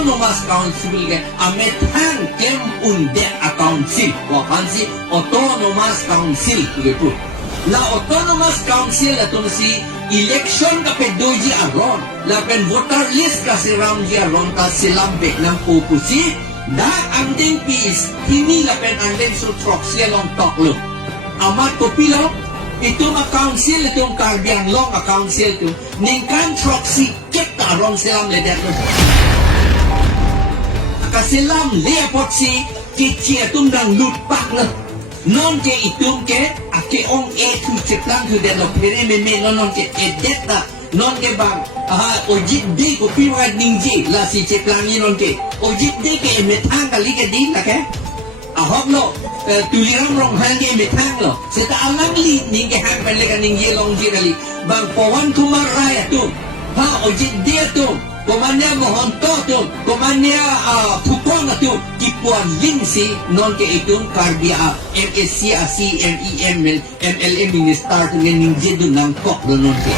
autonomous council ke ame thang kem unde council wa hansi autonomous council gitu la autonomous council atum si election ka pedoji aron la pen voter list ka si ramji aron ka silam bek ng pupusi da anding peace hini la pen anding su troxia long toklo amat kopilo itong council itong Carbiang Long council to ningkan troxi ket aron silam ledet kasilam leapot si kichi atum dang lutpak na non ke itum ke ake ong tu ceklang tu de lo pere me non ke edet na non ke bang ojit de ko piwa ningji la si ceklang ni non ke ojit de ke metang kali ke di la ke ahok lo tuliram rong hange metang lo seta alang li ning ke hang pele ka ningji long ji kali bang Pawan Kumar Raya tu ojit de tu komanya mohonto tu komanya pupong tu kipuan lingsi non ke itong Carbia MSC CMEM MLM minister tu ningji du nang kok do non ke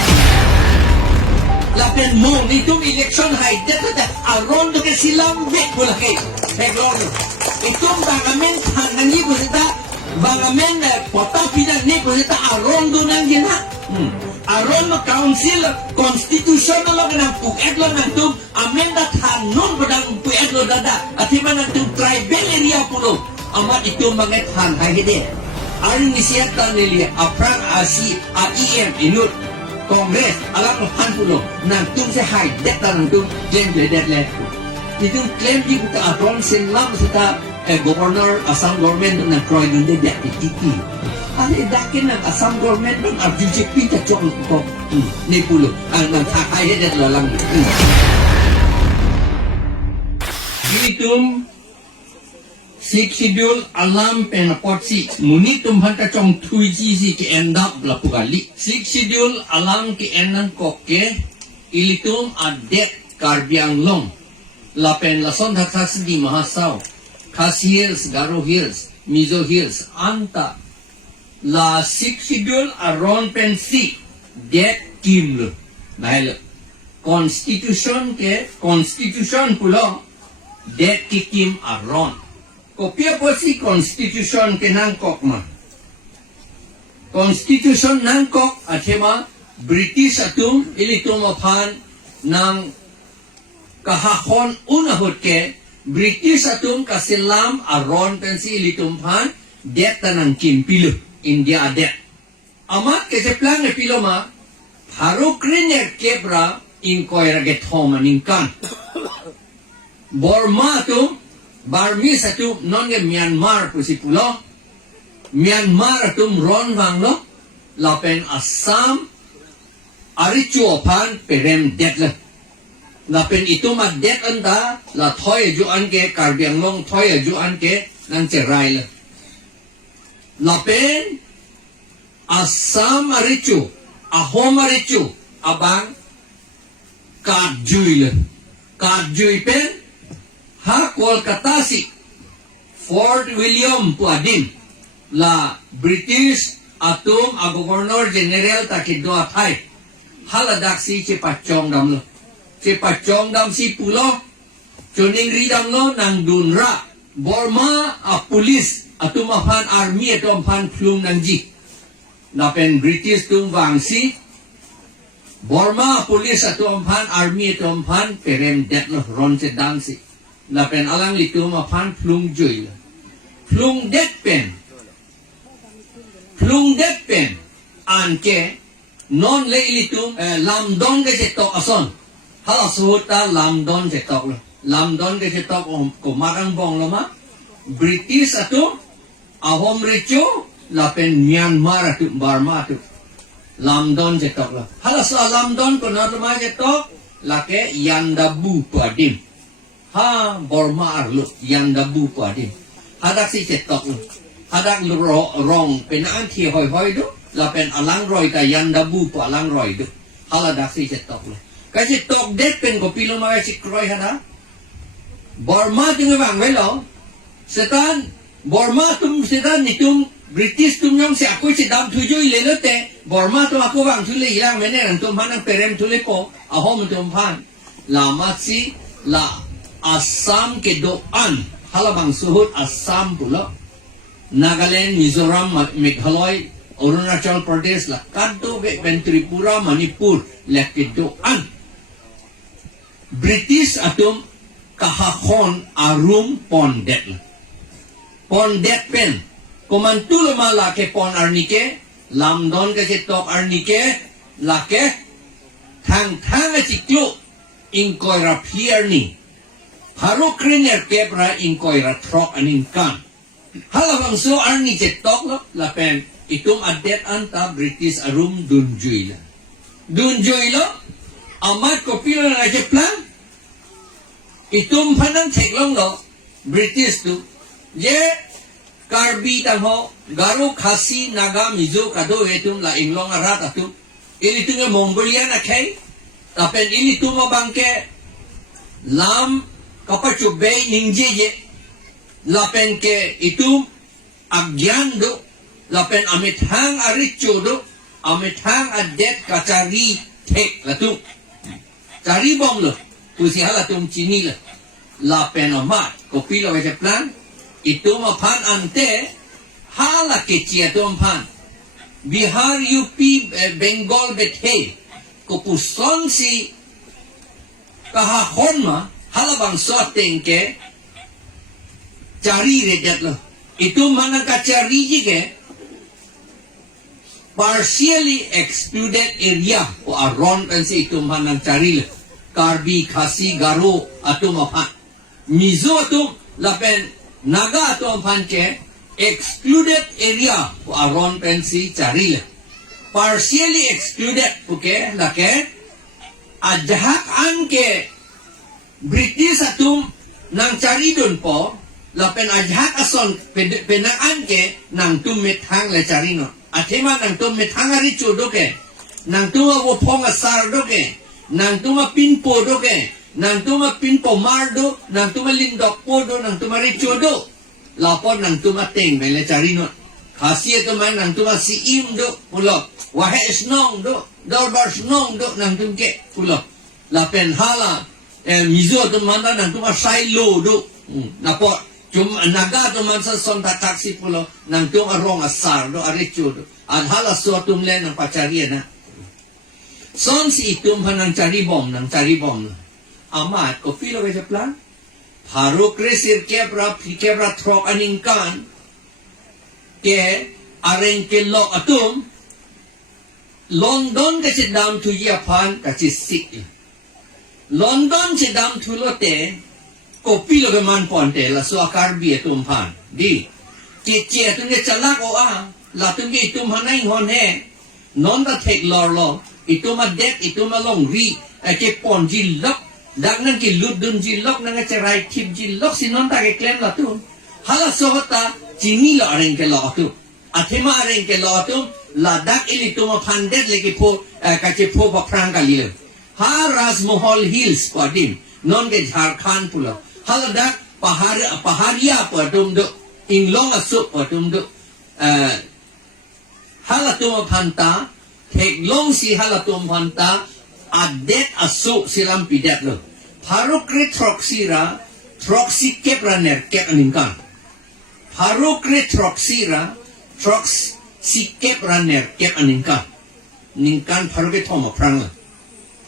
lapen mo itong election hay deta aron do ke silam bek bola ke heglon itong bangamen hanangi bolita bangamen pota pina ni bolita aron do nang gina aron mo council constitution lo kanang puet lo nang tu amenda thanon badang puet lo dada atiman nang tu tribal area pulo amat itu manget han hagide arin nisiata nili aprang asi AIM inut kongres alam han pulo nang tu se hai deta nang tu claim ledet let itu claim di buka aron silam sita governor Assam government nang kroy dun de tiki ada dakin ng Assam government ng RGJP ta chong ko ni pulo ang nagtakay hedet lo lang itum sik schedule alam penapotsi munitum hanta chong thuiji si ki end up la pugali sik schedule alam ki enang kokke ilitum adet Carbiang Long la pen la son thaksa di Mahasau Khas Hills Garo Hills Mizo Hills anta la sik schedule aron pensi det kim dahil constitution pulo det kim aron kopia po si constitution ke nangkok ma constitution nangkok athema British atum ilitum aphan nang kahahon unahot ke British atum kasilam aron pensi ilitum phan det tanang kim pilu India adet amat keseplang epiloma harukrinya kebra inkoira gethoma ningkan Burma tu Barmis tu non ge Myanmar pusipulo Myanmar tu ron wanglo lapen Assam arichu opan perem detla lapen itu mat det anda la thoy ju an ke Carbiang Long thoy ju an ke nang cherai la lapen Assam arichu Ahom arichu abang kadjui pen ha Kolkata si Fort William puadim la British atum a Governor General takiddo athai haladak si chepachong dam si pulo chuning ridam lo nang dunra Burma a police atum aphan army atum aphan plum nangji napen British tum wangsi Burma police atum aphan army atum aphan perem det lo ron se dansi napen alang litum aphan plum joy plum det pen anke non le litum lamdon ge jetok ason hala suhuta lamdon jetok lo lamdon ge jetok ko marang bong lo ma British atum ahom richo lapen Myanmar atu Burma atu lamdon jetok la halas la lamdon ko na ma jetok lake yandabu padim ha Burma arlu yandabu padim hadak si jetok lu hadak lu rong penan thi hoi du lapen alang roi ka yandabu pa alang roi du haladak si jetok lu ka jetok det pen ko pilo ma si kroi hada Burma tinga wang welo setan Burma tum setan nitum British tum yang si aku si dam tujuh lelote Burma tum aku bang tule hilang menen tum hanang perem tule ko ahom tum pan la matsi la Assam ke doan halabang suhut Assam pula Nagaland, Mizoram, Meghalaya, Arunachal Pradesh la kaddo be ben Tripura, Manipur la ke doan British atum kahakon arum pondet pen komantul mala ke pon arnike lamdon ke tok arnike la ke thang ciklu inkoira pierni haro kriner kebra inkoira trok aninkan halabang so arni tok la pen itum adet anta British arum dunjuila amat kopilo na plan itum panang teklong lo British tu ye Karbi tang ho Garo Khasi Naga Mizo kado etum la inglong arat atu ini tu Mongolia na kai tapen ini tu mabangke lam kapachu bay ningje ye lapen ke itum agyan do lapen amit hang aricho do amit hang adet kacari tek latu cari bom lo pusi halatum cini la lapen amat kopilo wajah plan itu mapan ante hala kecil tu mapan Bihar UP Bengal bethe kopuson si kahahon ma halabang soteng ke cari redat lo itu mana kacari jike partially excluded area o aron pensi itu mana cari lo Karbi Khasi Garo atau mapan Mizo atau lapen Naga atau panke excluded area aron pensi cari lah. Partially excluded puke lake ajahak anke British atum nang cari don po lapen ajahak ason penang anke nang tum methang le cari no. Atema nang tum methang ari chodoke nang tum wo pong asar doke nang tum pinpo doke nang tuma pinpo mardo, nang tuma lindok podo, nang tuma ricodo, lapor nang tuma teng mele carino. Khasi itu man nang tuma siim do pulo, wahe snong do, dorbar snong do nang tumke pulo. Lapen hala mizo tu mana nang tuma sailo do, napor cuma naga tu man sa son taksi pulo, nang tuma rong asar do aricodo. Adhala suatu mele nang pacaria na. Son si itum nang cari bom amat ko filo wajah plan haro kresir kebra trok aningkan ke areng ke lo atum London kasi dam tu Japan kasi sik London si dam tu lote ko filo ke man ponte la so Karbi atum pan di ke tu ne chalak o la tu ke itum hanai hon he non da tek lo itum adet itum long ri ke pon ji lok dak nang ki ludun jilok nang cerai tip jilok sinon tak klaim la tu hala sohota cini la areng ke la tu athema areng ke la tu la dak ili tu ma phandet leki po ka che po ba prang kali ha Rasmohol Hills padim non ke Jharkhand pula hala dak paharia padum do inglong asu padum do hala tu ma phanta thek long si hala tu ma phanta adet asu silam pidat lo Harukre troksi kepraner kep aningkan Harukre troksira troksi kepraner kep aningkan ningkan haruke thoma prang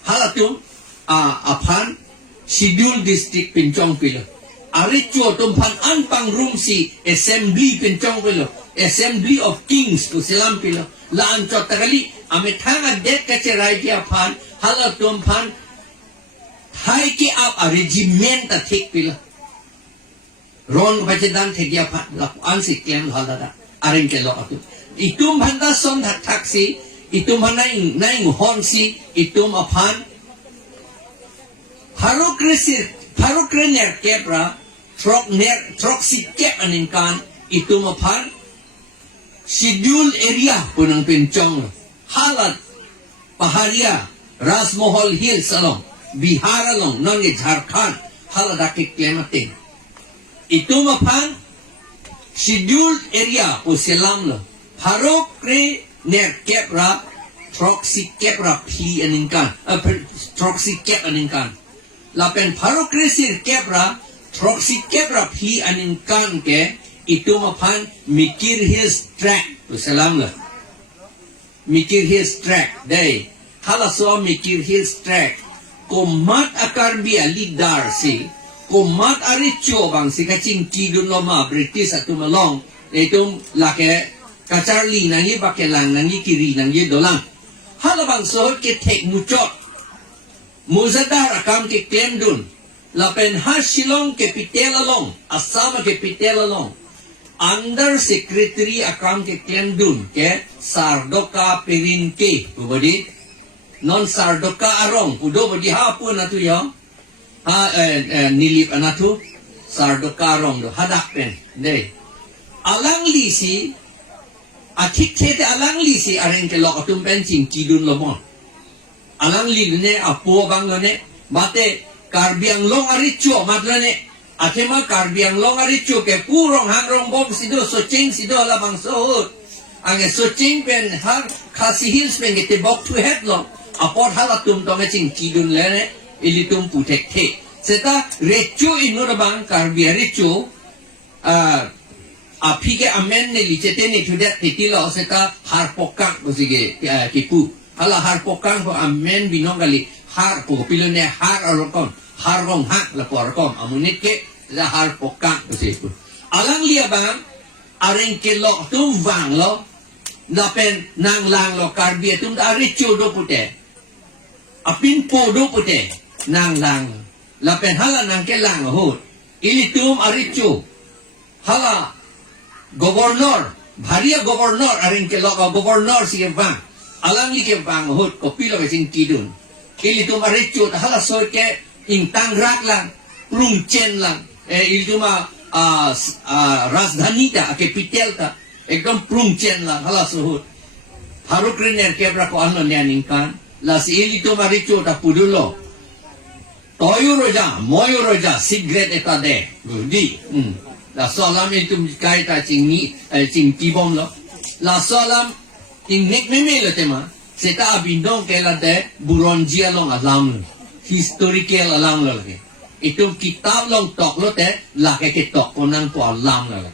halatum aphan schedule district pincong pilo aricho tumpan anpang room si assembly pincong pilo assembly of kings to silam pilo la ancho tagali amethanga det kacherai dia phan halatum phan hai ke up a regiment ta thik pila ron bajedan thegia phat la ansi kem halada aring ke lo atu itum bhanda son taksi itum nai hon si itum aphan harokrener kebra trok si kep aningkan itum aphan schedule area punang pencong halat paharia Rasmohol Hills along Bihar along nonge Jharkhand halada ke klemate itu mapan scheduled area o selam lo harokre ner kepra troksi kepra phi aningkan troksi kep aningkan lapen paro krisir kebra troksi kebra phi anin kan ke itu mapan mikir his track salam la mikir his track dai hala so mikir his track komat akar bia lidar si komat aricho bang si kacing kidun loma British atu malong itu lake kacarli nangi bakelang nangi kiri nangi dolang hala bang so ke tek mucot muzadar akam ke klendun lapen hasilong ke pitelalong asama ke pitelalong under secretary akam ke klendun ke sardoka perinke budi non sardoka arong udo budi hapun atu ya nilip anatu sardoka arong do hadak pen de alang lisi atik tete alang lisi areng ke lok atum pen cing kidun lomon alang li ne apo bang ne mate karbiang long aricho madlane atema karbiang long aricho ke purong hangrong bom sido socing sido ala bang sohut ange socing pen har kasi hills pen gete bok tu het long apot halatum tome cing kidun lene ilitum putek te seta recho inur bang karbia recho apike amen ne licete ne tudet titilo seta har pokak bosige tipu hala har pokang ko amen binongali har po pilone har arokon har rong hak la porkom amunit ke la har pokang bosiku alang lia bang areng ke lo tum wang lo dapen nang lang lo karbia tum da recho do pute apin po do pute nang lang lapen hala nang ke lang hot ilitum aricho hala gobernador bharia gobernador areng ke lo gobernador si bang alang li ke bang hot ko pilo ke sing kidun ilitum aricho hala so ke ing tangrak lang prung chen lang ilitum rajdhani ta ke pitel ta ekdom prung chen lang hala so hot haruk riner ke bra ko ano nianing kan la si ilitum aricho ta pudulo toyo roja moyo roja sigret eta de di la salam itu kai ta cing cing tibom lo la salam ting nek meme lo tema seta abindong ke la de buronjia long alam historical alam lo ke itu kitab long tok lo te la ke tok konang po alam lo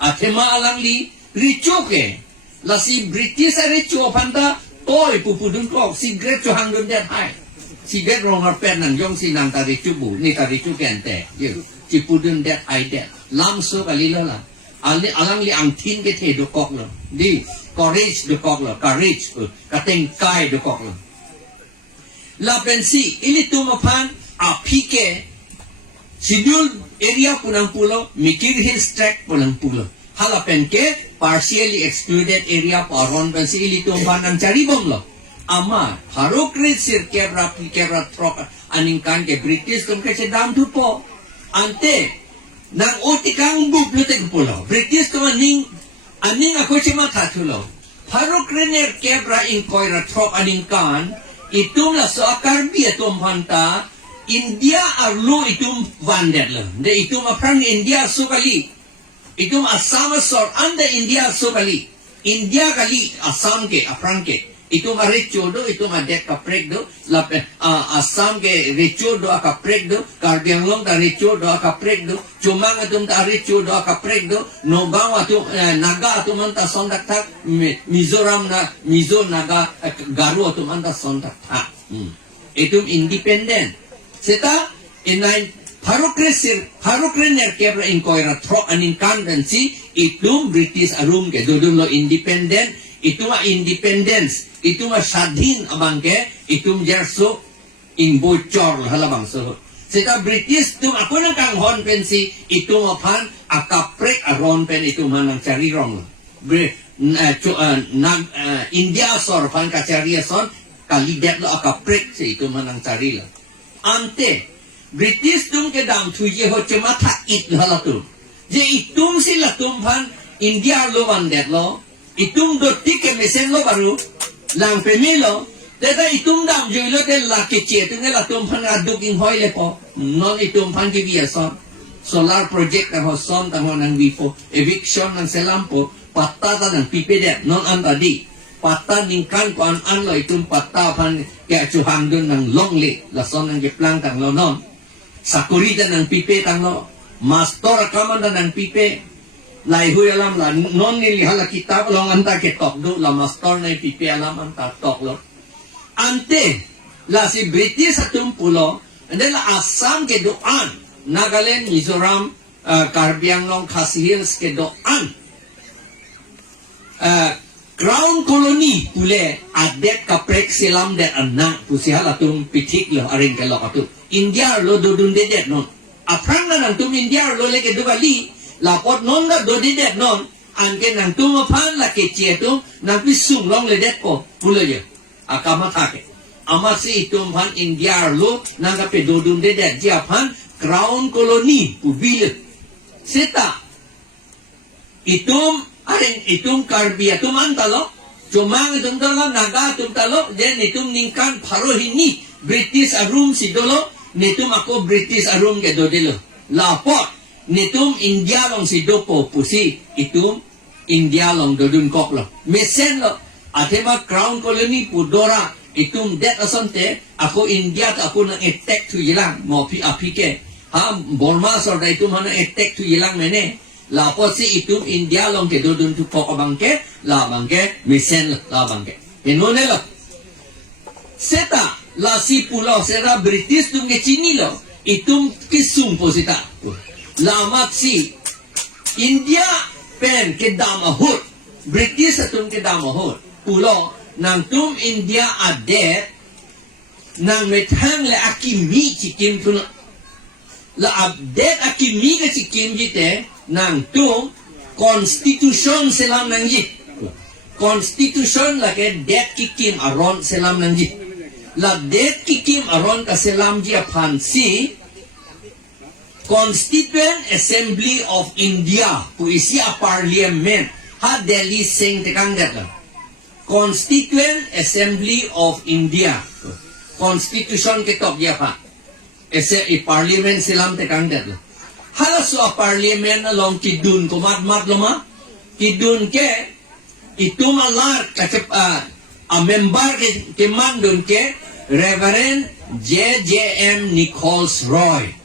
atema alam li richoke la si british richo panda toy pupudun ko sigret cho hangdon det hai sigret rong arpen nang yong si nang tari chubu ni tari chukente yu cipudun det hai det lam so kalila la alang li ang tin ke the do kok lo di courage do kok lo courage kateng kai do kok lo la pensi ini tu mapan apike schedule area punang pulo mikir hills track punang pulo halapen ke partially excluded area paron pensi ini tu mapan cari bom lo ama harokrit sir kebra trok aningkan ke British tum ke sedam tu po ante nang otikang bublute pulo British tum aning ako cima tatulo harokrit kebra in koira trok aningkan itum la so akar bia tum hanta India arlo itum vandet lo de itum aprang India sukali itum Assam sor anda India sukali India kali Assam ke aprang ke itum arecho do itum adet kaprek do la Assam ke recho do kaprek do Karbiang long ta recho do kaprek do Chumang atum ta recho do kaprek do Nobang atum naga atum anta sondak tak Mizoram na Mizo naga Garu atum anta sondak tak itum independent seta inai harokrener kebra inkoira tro aning kandensi itum British arum ke dodum lo independent ituma independence ituma sadhin abangke itum jerso in bocor halabang so seta British tum ako nang kang hon pensi itum apan akaprek aron pen itum nang carirong India sor pan kacaria son kalidet lo akaprek si itum nang carila ante British tum ke dam tu ye ho cema thak it halatu je itum sila tum pan India lo bandet lo itum do tik ke mesen lo baru lang pemilo teta itum dam jo lo te la ke che tu ngela tum pan aduk in hoi le po non itum pan ke bia son solar project ka ho son ta ho nang bifo eviction nang selampo patata nang pipedet non anta di pata ningkan ko an lo itum pata pan kaya chuhang dun ng long li lason ng giplang tang lo non sakurita ng pipe tang lo mastor kaman ng pipe lai hui alam la non nili hala kitab long anta ke tok do la mastor na pipe alam anta tok lo ante la si British atum pulo and then la Assam ke doan Nagaland Mizoram Karbi Anglong Khasi Hills ke doan Crown Colony pule adet kaprek silam det anak pusihala tum pitik lo aring ke lo katu India lo dodun dedet non aprang na nang tum India lo leke dubali lapot non na dodidet non anke nang tum apan la ke tum nang pisung long ledet ko pule je akama take amasi itum pan India lo nang kape dodun dedet jiapan Crown Colony pubile seta itum aring itum Karbi atum antalo cumang itum talo naga atum talo then itum ningkan paro hini British arum si dolo nitum ako British arum ke dodelo lapot nitum India long si dopo pusi itum India long dodun kok lo mesen lo atema Crown Colony pudora itum det asante ako India ta ako na attack tu ilang mo pi apike ha Burma sorda itum hana attack tu ilang mene lapot si itum India long ke dodun tu pok bangke la bangke mesen la bangke enone lo seta la si pulau sera British tum ke Chini lo itum kisum posita lamat si India pen ke damahut British atum ke damahut pulau nang tum India adet nang metang le akimi chikim tun la update akimi ke chikim jite nang tum constitution selam nangji constitution la ke det kikim aron selam nangji la det kikim aron ka selam ji aphan si Constituent Assembly of India puisi a parliament ha Delhi sing tekang det Constituent Assembly of India constitution ke tok dia pa ese i parliament selam tekang det hala so a parliament along kidun kumat-mat lama kidun ke itu malar kacep a member ke mandun ke Reverend J.J.M. Nichols Roy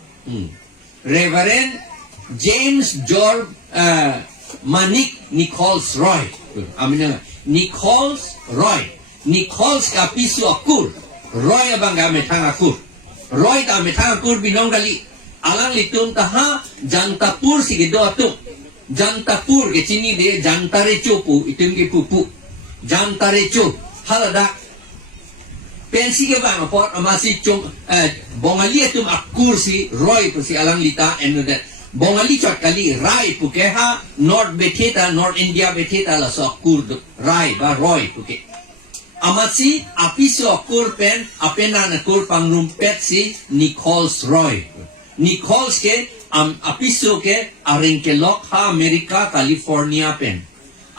Reverend James George Manik Nichols Roy amin Nichols Roy Nichols ka pisu akur Roy abang ga metang akur Roy ta metang akur binong dali alang litum taha Jantapur sige do atum Jantapur ke Chini de Jantare chopu itum ke pupu Jantare chop halada pensi ke bang pot amasi chung bongali atum akur si Roy pu si alang lita enu that bongali chot kali rai pu ke ha North Betheta North India Betheta la so akur rai ba Roy pu ke amasi apiso akur pen apena na kur pangrumpet si Nichols Roy Nichols ke apiso ke aring ke lok ha Amerika California pen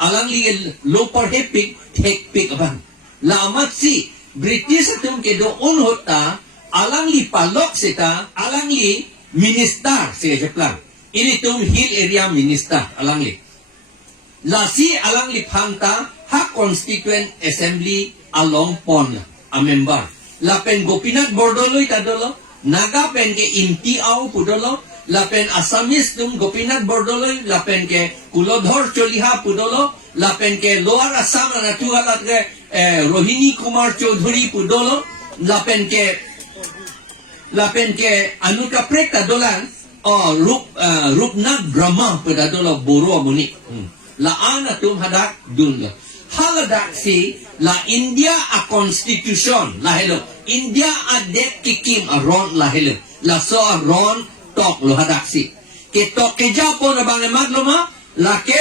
alang li loper hepik tek pik abang la amat si British atum ke do unhota alang li palok seta alang li minister se jeplang ini tum hill area minister alang li la si alang li phangta ha constituent assembly along pon a member la pen Gopinath Bordoloi tadolo Naga pen ke Inti Au pudolo lapen Assamese tum Gopinath Bordoloi lapen ke Kulodhor Choliha pudolo lapen ke Lower Assam na tuhalat ke Rohini Kumar Chaudhuri pudolo lapen ke Anuka Preta dolan Rupnath Brahma pudadolo Boro muni la ana tum hadak dun haladak si la India a constitution la hello India a det kikim a ron la hello la so a ron tok lo hadak si ke tok ke japo na bang mat lo ma la ke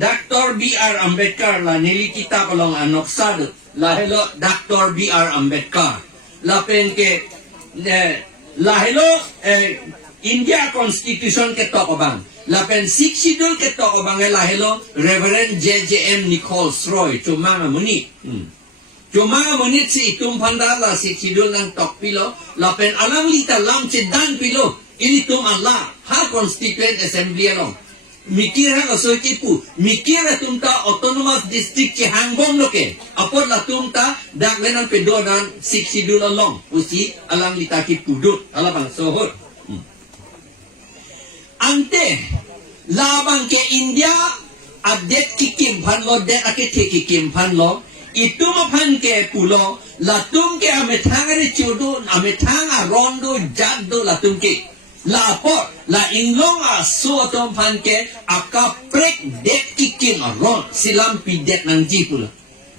Dr. B.R. Ambedkar la nili kita kolong anoksado la hello Dr. B.R. Ambedkar la pen ke la hello India Constitution ke tok bang la pen siksidul ke tok bang la hello Reverend J.J.M. Nichols Roy cuma muni si itum pandar la siksidul ng tok pilo la pen alang lita lam cedan pilo ini tum Allah ha constituent assembly long mikira ka so kipu mikira tumta autonomous district ki hangbom loke apot la tumta daklenan pedonan siksidul along usi alang litaki pudut alabang sohor ante labang ke India adet kikim phan lo det ake te kikim phan lo itu maphan ke pulo latung ke amethangare chodo amethanga rondo jaddo latung ke la por la inglong a so tom phan ke aka prek det kikim ron silam pidet nang jipul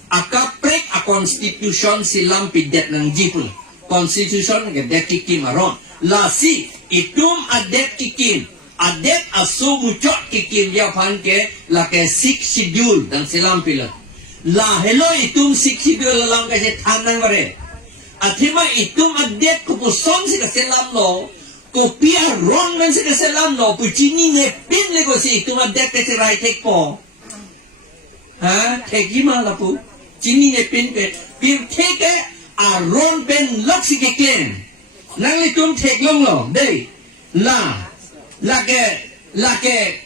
aka prek a constitution silam pidet nang jipul constitution ke det kikim ron la si itum adet kikim adet aso mucot kikim dia phan ke la ke 6 schedule dan silam pila la hello itum 6 schedule lang ke tanang bare athima itum adet ko puson si silam lo ko pia ron men si silam lo puchini ne pin le ko si itum adet ke rai tek po ha teki ma la pu chini ne pin ke pin teke a ron ben lok si ke klen nang itum tek long lo dei lake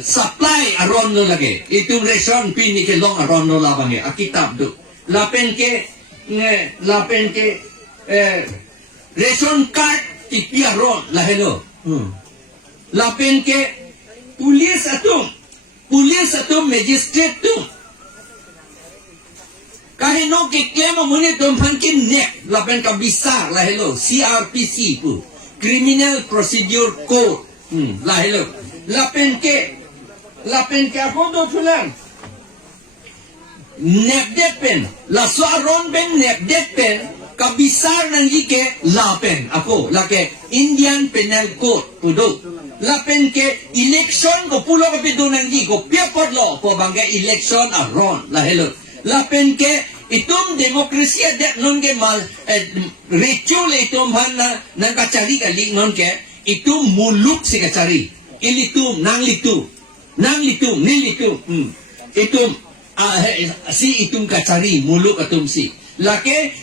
supply aron no lage itu ration pin ni ke long aron no la bange akitab do lapen ke ration card ti pi aron la hello lapen ke police atum magistrate tu kahino ke kemo mune tom hankin nek lapen ka bisa la hello CRPC pu criminal procedure code la hello lapen ke apa do tulang nep depen la so aron ben nep depen kabisar nang ike lapen ako lake Indian Penal Code pudo lapen ke election ko pulo ko pido nang ko piapot lo po bangga election aron la hello lapen ke itum demokrasi adet non ke mal ritual itum hana nang kacari kali non ke itum muluk si kacari ilitum nang litum itum si itum kacari muluk atum si lake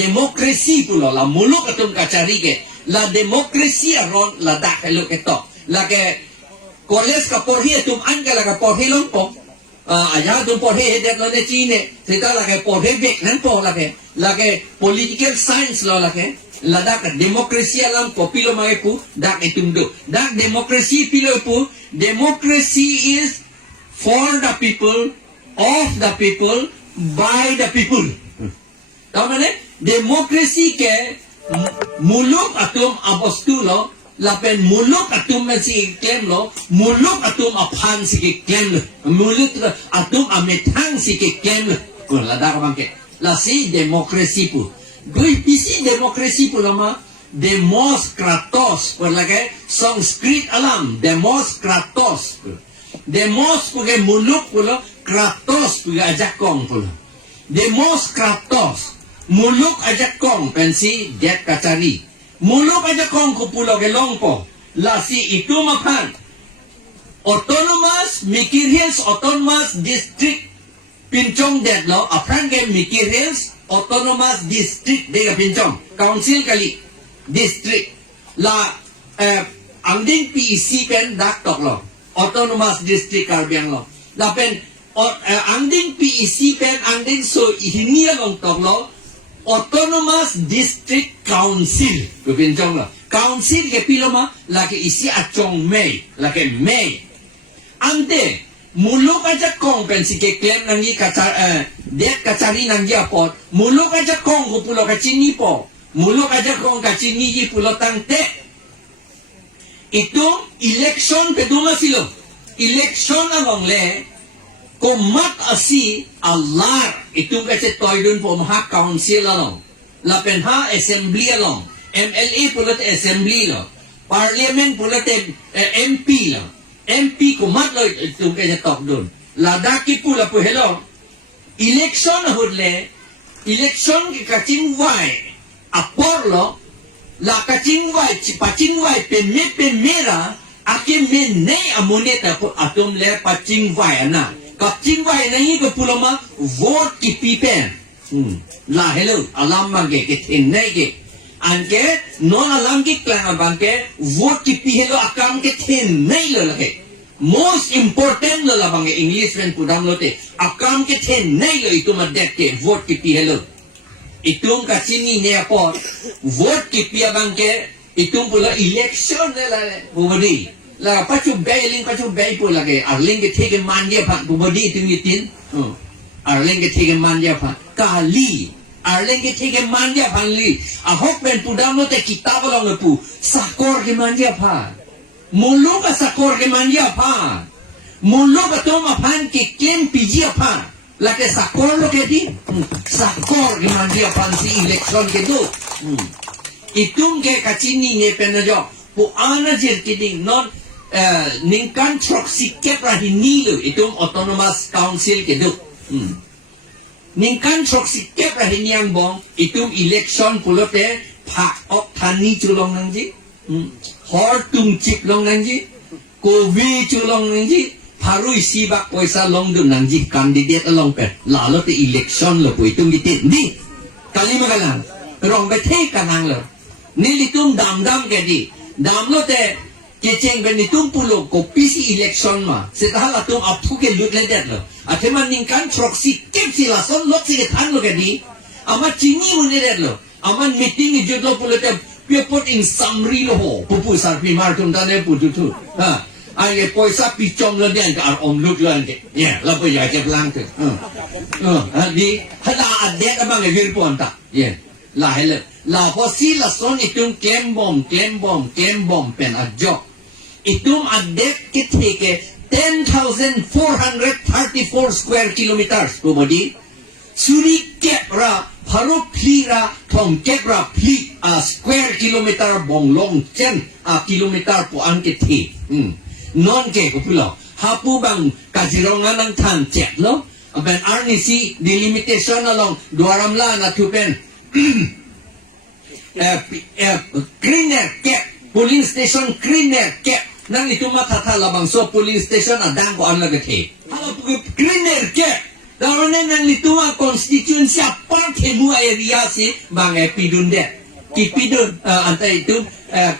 demokrasi pulo la muluk atum kacari ke la demokrasi aron la dak hello keto lake koles ka porhi atum angala ka porhi long po aja tu porhe hedet lo ne chine seta lage porhe bek nan po lage political science lo lage ladak demokrasi alam popilo maepu dak itundo dak demokrasi pilo pu democracy is for the people of the people by the people tamane demokrasi ke muluk atum abostu lo lapen muluk atum si claim lo muluk atum aphan si claim lo muluk atum ametang si claim lo ko ladak bangke la si demokrasi pu doi pisi demokrasi pu lama demos kratos por lage sanskrit alam demos kratos demos pu ke muluk pu lo kratos pu ajak kong pu demos kratos muluk ajak kong pensi det kacari muluk aja kong kupulo ke longpo la si itu mapan autonomous Mikir Hills autonomous district pincong det lo apran ke Mikir Hills autonomous district de pincong council kali district la anding PEC pen dak tok lo autonomous district karbiang lo la pen anding PEC pen anding so hinia long tok lo autonomous district council kebincang lah council ke piloma laki isi acong Mei laki Mei ante muluk aja kong pensi ke klaim nangi kacar det kacari nangi apot muluk aja kong ku pulau kacini po muluk aja kong kacini ji pulau tangte itu election peduma silo election among le komat asi Allah itu kasi toydun po maha council along lapen ha assembly along MLA pulat assembly lo parliament pulat MP lo MP komat lo itu kasi tokdun ladaki pula po hello election hudle election ki kachingwai apor lo la kachingwai pachingwai pemera akim men nei amoneta po atum le pachingwai ana kapchingwai nahi ko puloma vote ki pipen la hello alam mage ke thenai ke anke non alam ki klang bangke vote ki pi hello akam ke thenai lo lage most important lo la bang English men pudam lo te akam ke the nei lo itu madet ke vote ke pi hello itung ka sini ne apo vote ke pi bang ke itung pula election la bubadi la pachu bailing pachu bay pula ke arling ke the ke man dia phat bubadi itung itin arling ke the ke man dia phat kali arling ke the ke man dia phan li ahok men pudam lo te kitab lo ngepu sakor ke man dia phat mulu ka sakor ke man dia phat mulu ka to ma phan ke kem pi dia phat la ke sakor lo ke di sakor ke man dia phan si election ke do itung ke kachini ne penajo pu ana jer kiding non ningkan trok sikep rahini lo itung autonomous council ke do ningkan trok sikep rahini yang bong itung election pulote phak ok thani chulong nangji hor tung chip long nangji kovi chulong nangji parui sibak poisa long dun nangji candidate along pe lalo te election lo pu itung ditit di kali magalang rong be the kanang lo nilitum dam ke di dam lo te keceng ben nitum pulo ko pisi election ma setahala tum apu ke lut le det lo atheman ningkan proxy kep sila son lot si than lo ke di ama chini une det lo ama meeting jodlo pulo te put in summary lo ho pupu sar pi mar tum dane putu tu ha ai poisa pi chom lo den ka om lut lo ke ya la po ya je lang te di hada adek abang e vir pon ta ye la hele la po si la son itung claim bomb pen a job itum adek ke theke 10,434 square kilometers ko body suri kepra pharo phira thom kepra phli a square kilometer bonglong chen a kilometer po an ke thi non ke ko pulo hapu bang Kajironga nang than chet lo ben arnisi delimitation along Dwaramla na tupen cleaner cap polling station cleaner cap nang itu mata labang so polling station adang ko an lagate hala cleaner cap daron nang itu constituency apa temu area si bang epidun de kipidun antai itu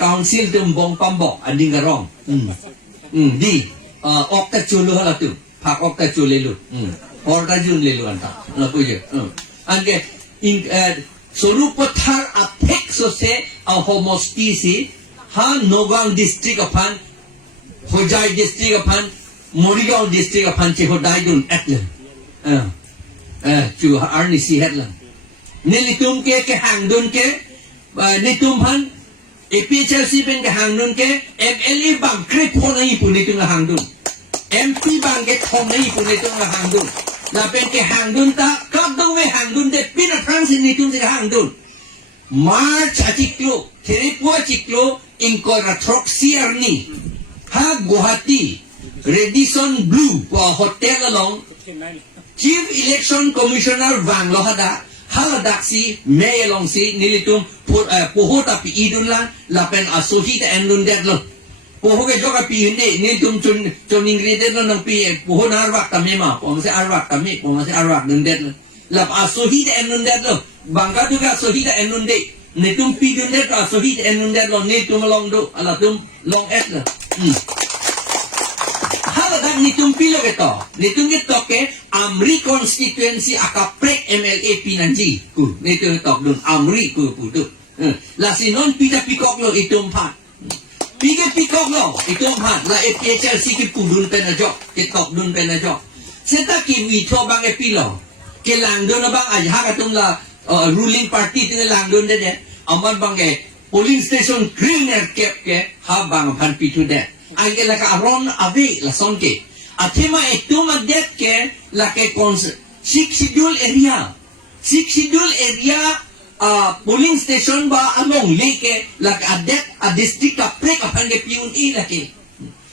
council tum bong pambok anding garong di okta chulu hala tu phak okta chulelu orda jun lelu anta la puje ange Sorupathar athek so se a homosti si ha Nogang district upon Hojai district upon Morigaon district upon che hodai dun atlan chu arni si hetlan nilitum ke hang dun ke nitum han APHLC pen ke hang dun ke MLA bang krip honai pu nitum hang dun MP bang ke honai pu nitum hang dun la pen ke hang dun ta kap dong we hang dun de pin a prang sin nitum se hang dun March atiklo Theripua ciklo ingko ratrok siarni ha Guwahati Radisson Blue po hotel along Chief Election Commissioner Wang Lohada haladaksi may along si nilitum pohota pi idun lang lapen asuhi ta endun det lo poho ke joka pi hindi nilitum chun ingredient lo nang pi poho na arwak kami ma po se arwak kami po se arwak dun det lo lap asuhi ta endun det lo bangka juga asuhi ta endun det nitum pi dun det asuhi ta endun det lo nitum long do alatum long et lo haladak nitum pilo keto nitum keto ke Amri constituency akaprek MLA pinanji ku nitum keto dun Amri ku putu la sinon pita pikok lo itum pat pige pikok lo itum pat la APHLC ki pudun penajo ketok dun penajo seta ki wito bang epilo ke langdon na bang ajha katum la ruling party tin langdon de aman bang ke polling station cleaner kep ke ha bang pan pitu de angela ka aron ave la sonke athema etuma det ke la ke six schedule area polling station ba among leke la ka det a district ka prek apan ke piun i la ke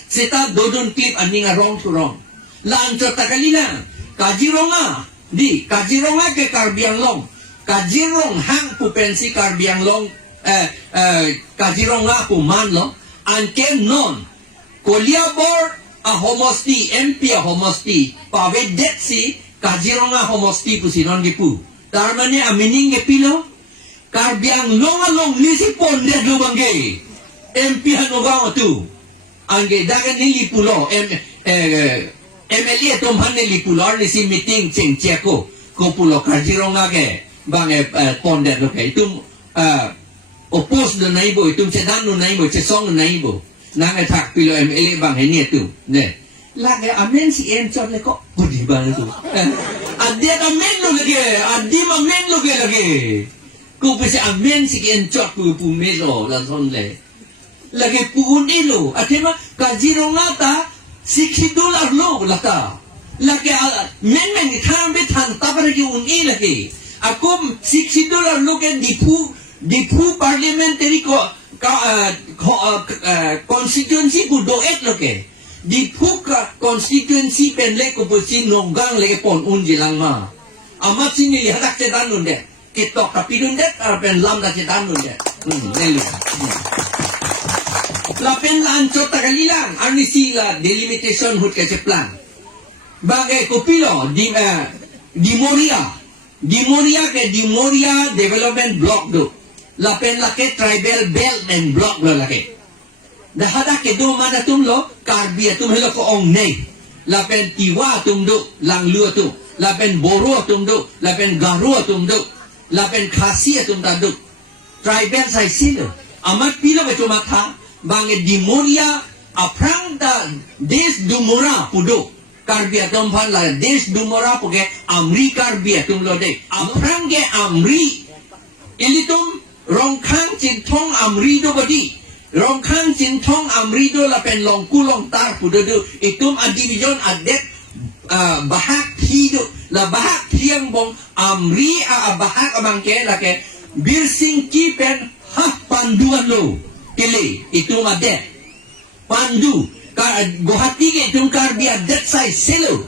seta dodon clip aning wrong to wrong la ancho takalila Kajironga ke Karbianglong Kajirong hang pu pensi Karbianglong Kajironga pu manlo anke non Koliabor a homosti MP a homosti pawe det si Kajironga homosti pu sinon gipu tarmane amining gepilo Karbianglong along lisi ponde do bangge MP hanogang tu angge dagan ni lipulo MLA tomhan ni lipulo ni si meeting ceng ceko ko pulo Kajironga ke bang pondet lo ke itu opos do naibo itu cedan do naibo cesong do naibo nang thak pilo MLA bang ini tu ne lagi amen si encor le kok budi bang tu adia amen lo lagi adi amen lo lagi ko bisa amen si encor pu melo dan son le lagi puun ilo atema Kajironga ta $60 lo lata lagi men tham betan tapare ki un lagi aku $60 lo ke dipu parliamentary constituency ku doet lo ke dipu constituency penle ko posi nonggang le pon un jilang ma amat sini hadak cetan nun de ketok tapi nun de pen lam da cetan nun de nelu lapen lanco tagalilang arni sila delimitation hut ke plan bagai kopilo di Moria ke di Moria development block do lapen lake tribal belt and block lo lake dahada ke do mana tum lo karbia tum helo ko ong nei lapen tiwa tum do langlu tu lapen boro tum do lapen garu tum do lapen khasia tum ta do tribal sai silo amat pilo ke cuma tha bange di Moria aprang da des dumura pudo karbia tompan la des dumura puge amri karbia tum lo de aprang ge amri ilitum rongkhang cintong amri do badi rongkhang cintong amri do la pen long kulong tar pudo do itum a division adet bahak hido la bahak thiang bong amri a bahak amangke la ke birsing ki pen ha panduan lo kili itu made pandu gohati ke itu karbia that size selo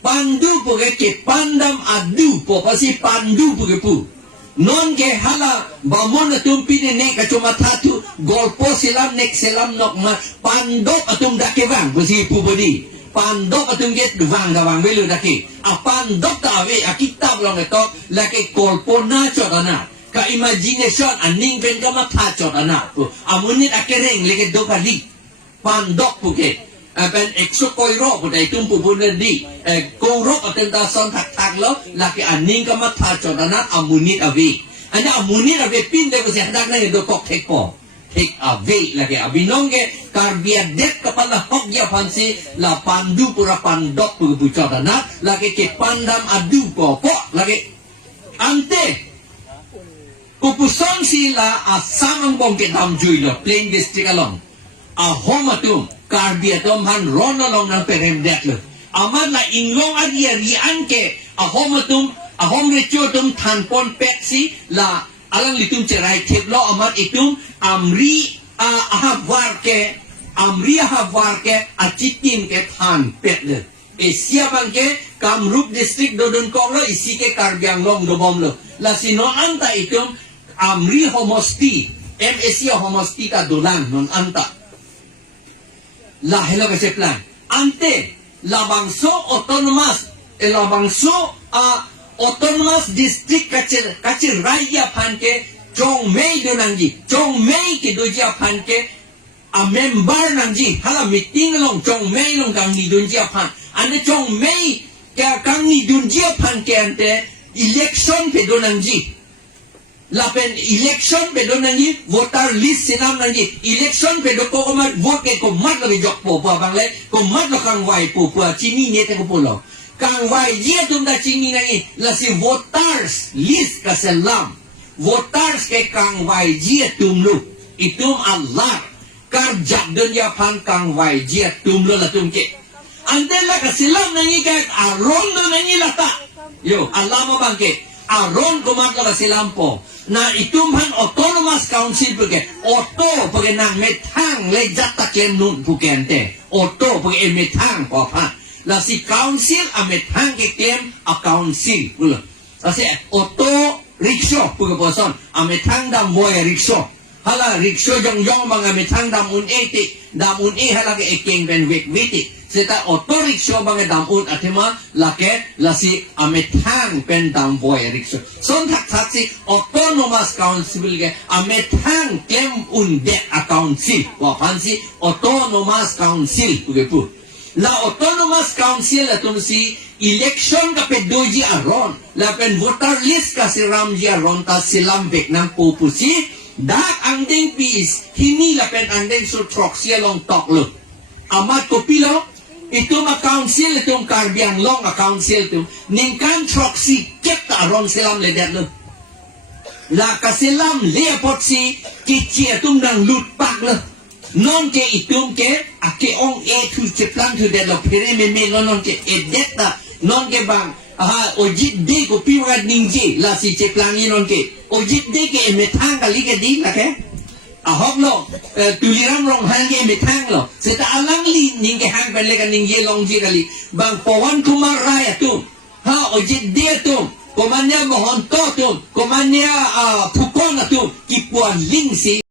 pandu poge ke pandam adu po pasi pandu poge pu non ke hala bamon atum pine ne ka cuma thatu golpo silam nek selam nok ma pandok atum dakewang pasi pu bodi pandok atum get duwang dawang belu daki a pandok ta ave a kitab long etok lake golpo na chodana ka imagination aning ben ka mathachot anak po amunit akereng leke do kali pandok puke ben ekso koiro po dai tum pupunan di koro atenda son tak lo laki aning ka mathachot anak amunit avi ana amunit avi pin de ko se hadak na do kok tek po tek avi lagi abinongge karbia det kapala hok ya pansi la pandu pura pandok pu bucot anak lagi ke pandam adu po lagi ante Kupuson sila asamang bongkit hamjuy lo, plain district along. Ahomatum, karbiatom han ronolong ng peremdet lo. Amad na inglong ariyan ke, ahomatum, ahom rechotum tanpon peksi, la alang litum cerai tiblo, amad itum amri ahavar ke, atitim ke tan pet lo. Siapang ke, Kamrup district dodon kong lo, isi ke karbiang long dobom lo. La sinoan ta itum, amri homosti MSC homosti ka dolan non anta la helo ke plan ante labangso autonomous district kacil raya panke chong mei do nangji chong mei ke doja panke a member nangji hala meeting long chong mei long kang ni donja pan ane chong mei ka kang ni donja pan ke ante election pe do nangji lapen election bedo nangi voter list sinam nangi election bedo ko mat vote ke ko mat lo jok po pa bangle ko mat lo kang wai po pa chini ne te ko polo kang wai ye tum da chini nangi la si voters list ka selam voters ke kang wai ye tum lu itum Allah kar jak dunya pan kang wai ye tum lu la tum ke andela ka selam nangi ka aron nangi lata yo Allah ma bangke aron kumat ka silampo na itumhan autonomous council puke auto puke nang metang le jatak len nun pukente auto puke metang ko pa la si council a metang ke tem a council pulo la si auto rickshaw puke poson a metang da moy rickshaw hala riksyo yong mga mitang damun hala ke ekeng ben wek witi seta oto riksyo mga damun atima lake lasi ametang pen dam boy riksyo son tak si autonomous council ke ametang claim unde council wa fansi autonomous council ugepu la autonomous council atum si election ka pedoji aron la pen voter list ka si ramji aron ta silam bek nang pupusi dak andeng pis hini la pen andeng sur proxy long tok lo amat kopilo itu ma council itu karbiang long a council tu ningkan proxy ket ta aron silam le det lo la ka silam le potsi kichi atum nang lut pak lo non ke itum ke ake ong tu ceplan tu det lo pere me non ke edeta non ke bang ojit de ko piwa ningje la si ceplangi non ke ojit de ke metang kali ke di la ke ahok lo tuliram rong hang ke metang lo seta alang li ning ke hang bele ka ningje long je kali bang Pawan Kumar Raya tu ojit de tu komanya mohon to tu komanya pukon tu kipuan ling si